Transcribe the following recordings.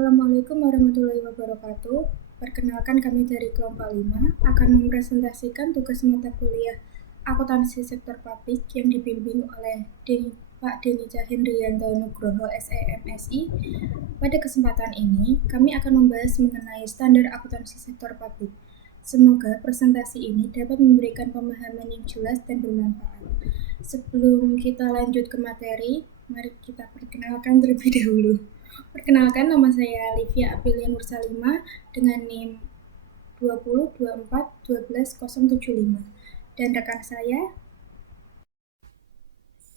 Assalamualaikum warahmatullahi wabarakatuh. Perkenalkan, kami dari kelompok 5 akan mempresentasikan tugas mata kuliah akuntansi sektor publik yang dibimbing oleh Pak Denija Hendrianto Nugroho SEMSI. Pada kesempatan ini, kami akan membahas mengenai standar akuntansi sektor publik. Semoga presentasi ini dapat memberikan pemahaman yang jelas dan bermanfaat. Sebelum kita lanjut ke materi, mari kita perkenalkan terlebih dahulu. Perkenalkan, nama saya Livia Aprilia Nursalima dengan NIM 202412075. Dan rekan saya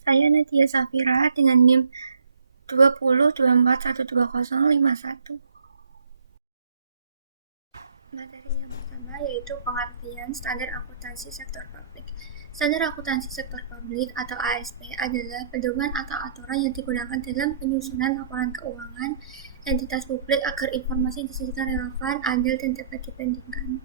Nadia Safira dengan NIM 202412051. Materi yang pertama yaitu pengertian standar akuntansi sektor publik. Standar akuntansi sektor publik atau ASP adalah pedoman atau aturan yang digunakan dalam penyusunan laporan keuangan entitas publik agar informasi disajikan relevan, adil, dan dapat dibandingkan.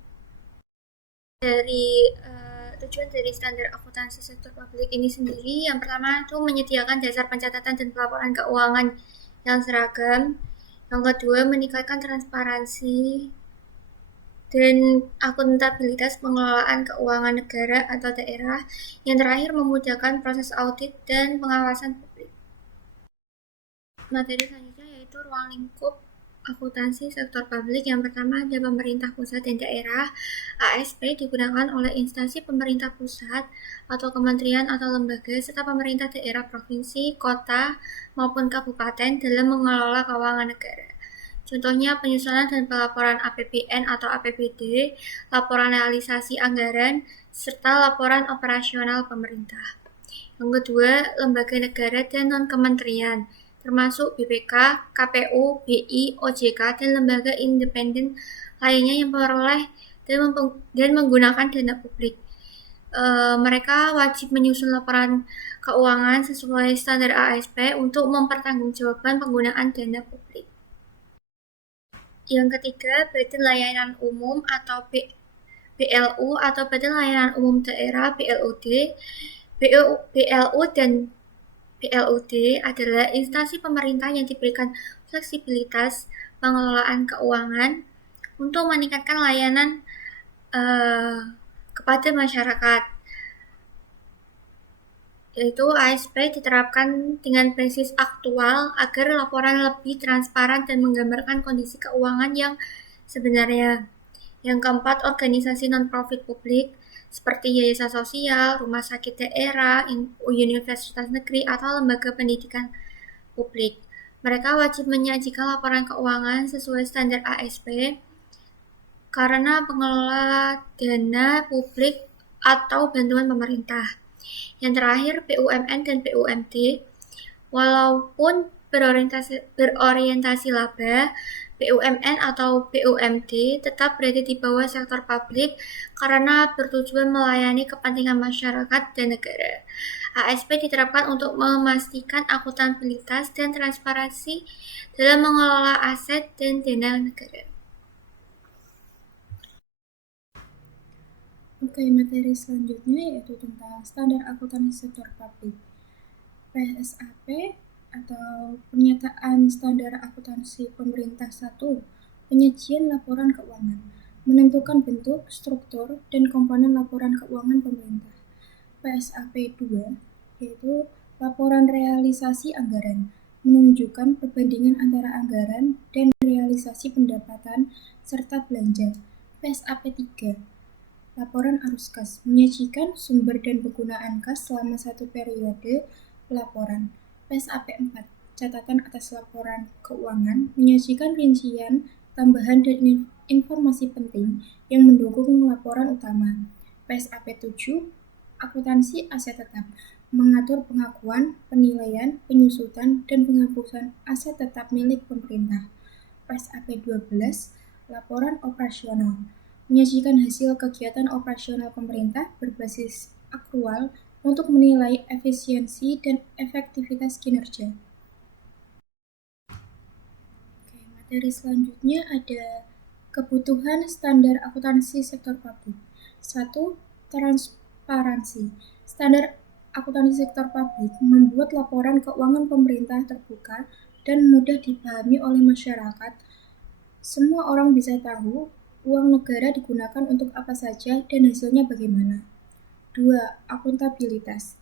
Tujuan dari standar akuntansi sektor publik ini sendiri, yang pertama itu menyediakan dasar pencatatan dan pelaporan keuangan yang seragam. Yang kedua, meningkatkan transparansi dan akuntabilitas pengelolaan keuangan negara atau daerah. Yang terakhir, memudahkan proses audit dan pengawasan publik. Materi selanjutnya yaitu ruang lingkup akuntansi sektor publik. Yang pertama ada pemerintah pusat dan daerah. ASP digunakan oleh instansi pemerintah pusat atau kementerian atau lembaga serta pemerintah daerah provinsi, kota, maupun kabupaten dalam mengelola keuangan negara. Contohnya penyusunan dan pelaporan APBN atau APBD, laporan realisasi anggaran, serta laporan operasional pemerintah. Yang kedua, lembaga negara dan non-kementerian, termasuk BPK, KPU, BI, OJK, dan lembaga independen lainnya yang memperoleh dan menggunakan dana publik. Mereka wajib menyusun laporan keuangan sesuai standar ASP untuk mempertanggungjawabkan penggunaan dana publik. Yang ketiga, Badan Layanan Umum atau BLU atau Badan Layanan Umum Daerah BLUD. BLU dan BLUD adalah instansi pemerintah yang diberikan fleksibilitas pengelolaan keuangan untuk meningkatkan layanan kepada masyarakat. Yaitu ASP diterapkan dengan basis aktual agar laporan lebih transparan dan menggambarkan kondisi keuangan yang sebenarnya. Yang keempat, organisasi non-profit publik seperti yayasan sosial, rumah sakit daerah, universitas negeri, atau lembaga pendidikan publik. Mereka wajib menyajikan laporan keuangan sesuai standar ASP karena pengelola dana publik atau bantuan pemerintah. Yang terakhir, BUMN dan BUMD, walaupun berorientasi laba, BUMN atau BUMD tetap berada di bawah sektor publik karena bertujuan melayani kepentingan masyarakat dan negara. ASP diterapkan untuk memastikan akuntabilitas dan transparansi dalam mengelola aset dan dana negara. Oke, materi selanjutnya yaitu tentang standar akuntansi sektor publik. PSAP atau Pernyataan Standar Akuntansi Pemerintah 1, penyajian laporan keuangan, menentukan bentuk, struktur, dan komponen laporan keuangan pemerintah. PSAP 2, yaitu laporan realisasi anggaran, menunjukkan perbandingan antara anggaran dan realisasi pendapatan serta belanja. PSAP 3, laporan arus kas, menyajikan sumber dan penggunaan kas selama satu periode pelaporan. PSAP 4, catatan atas laporan keuangan, menyajikan rincian, tambahan, dan informasi penting yang mendukung laporan utama. PSAP 7, akuntansi aset tetap, mengatur pengakuan, penilaian, penyusutan, dan penghapusan aset tetap milik pemerintah. PSAP 12, laporan operasional, menyajikan hasil kegiatan operasional pemerintah berbasis akrual untuk menilai efisiensi dan efektivitas kinerja. Oke, materi selanjutnya ada kebutuhan standar akuntansi sektor publik. 1. Transparansi. Standar akuntansi sektor publik membuat laporan keuangan pemerintah terbuka dan mudah dipahami oleh masyarakat Semua orang bisa tahu uang negara digunakan untuk apa saja dan hasilnya bagaimana. 2. Akuntabilitas.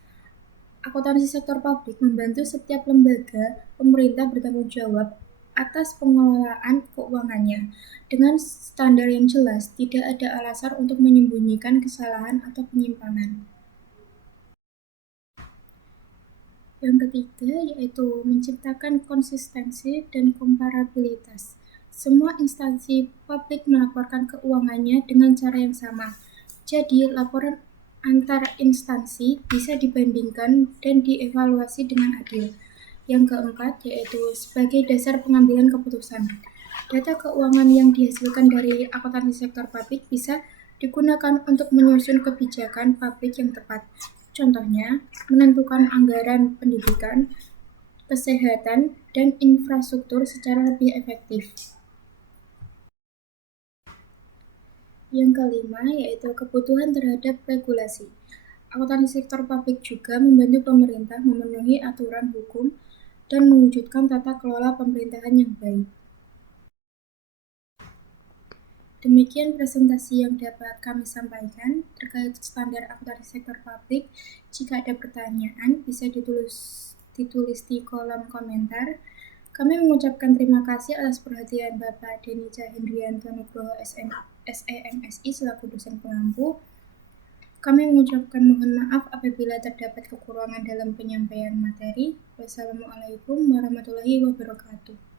Akuntansi sektor publik membantu setiap lembaga pemerintah bertanggung jawab atas pengelolaan keuangannya. Dengan standar yang jelas, tidak ada alasan untuk menyembunyikan kesalahan atau penyimpangan. Yang ketiga yaitu menciptakan konsistensi dan komparabilitas. Semua instansi publik melaporkan keuangannya dengan cara yang sama. Jadi, laporan antar instansi bisa dibandingkan dan dievaluasi dengan adil. Yang keempat yaitu sebagai dasar pengambilan keputusan. Data keuangan yang dihasilkan dari akuntansi sektor publik bisa digunakan untuk menyusun kebijakan publik yang tepat. Contohnya, menentukan anggaran pendidikan, kesehatan, dan infrastruktur secara lebih efektif. Yang kelima yaitu kebutuhan terhadap regulasi. Akuntansi sektor publik juga membantu pemerintah memenuhi aturan hukum dan mewujudkan tata kelola pemerintahan yang baik. Demikian presentasi yang dapat kami sampaikan terkait standar akuntansi sektor publik. Jika ada pertanyaan, bisa ditulis di kolom komentar. Kami mengucapkan terima kasih atas perhatian Bapak Denica Hendrianto Nugroho SEMSI selaku dosen pengampu. Kami mengucapkan mohon maaf apabila terdapat kekurangan dalam penyampaian materi. Wassalamualaikum warahmatullahi wabarakatuh.